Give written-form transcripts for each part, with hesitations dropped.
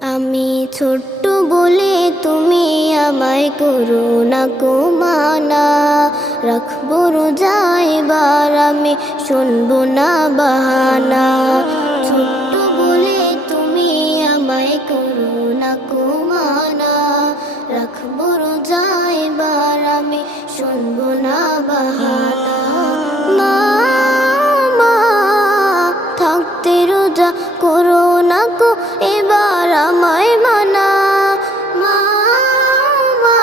আমি ছোট্ট বলে তুমি আমায় করো না কো মানা, রাখবো রোজা এবার আমি শুনবো না বাহানা। ছোট্ট বলে তুমি আমায় করো না কো মানা, রাখবো রোজা এবার আমি শুনবো না বাহানা। মা মা থাকতে রোজা করো না কো এবার আমায় মানা। মা মা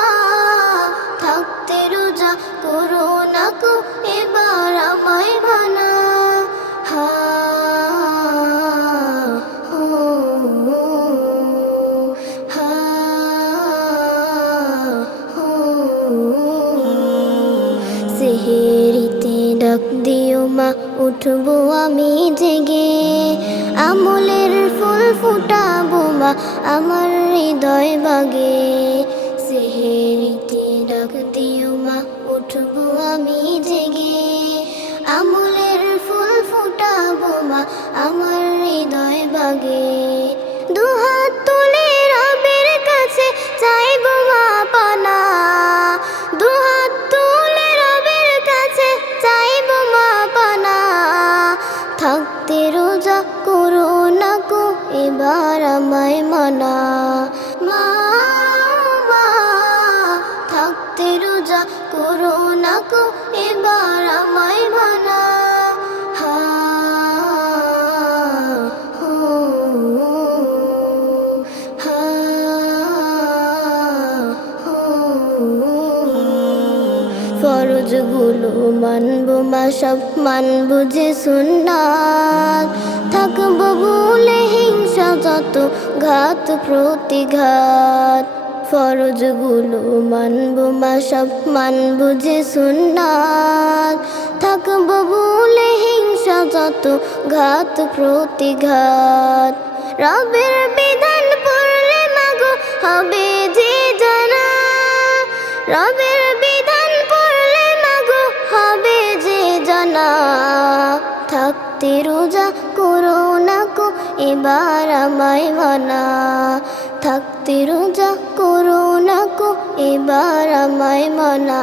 থাকতে রোজা করো না কো এবার আমায় মানা। হা হো হা হো। সেহেরিতে ডাক দিও মা, উঠবো আমি জেগে, আমলের ফুল ফুটাবো মা আমার হৃদয় বাগে। সেহেরিতে ডাক দিও মা, উঠবো আমি জেগে, আমলের ফুল ফুটাবো মা আমার হৃদয় বাগে। দুহাত তুলে রবের কাছে চাইবো মা পানা, দুহাত তুলে রবের কাছে চাইবো মা পানা। থাকতে রোজা করো না কো এবার আমায় মানা। মা মা থাকতে রোজা করো না কো এবার আমায় মানা। হা হো হা হো। ফরজগুলো মানবো মা সব, মানবো যে সুন্নাত, থাকবো ভুলে হিংসা যত ঘাত প্রতিঘাত। ফরজগুলো মানবো মা সব, মানবো যে সুন্নাত, থাকবো ভুলে হিংসা যত ঘাত প্রতিঘাত। রবের বিধান পড়লে মাগো হবে যে জানা, রবের বিধান পড়লে মাগো হবে যে জানা। থাকতে রোজা করো না কো এবার আমায় মানা, থাকতে রোজা করো না কো এবার আমায় মানা।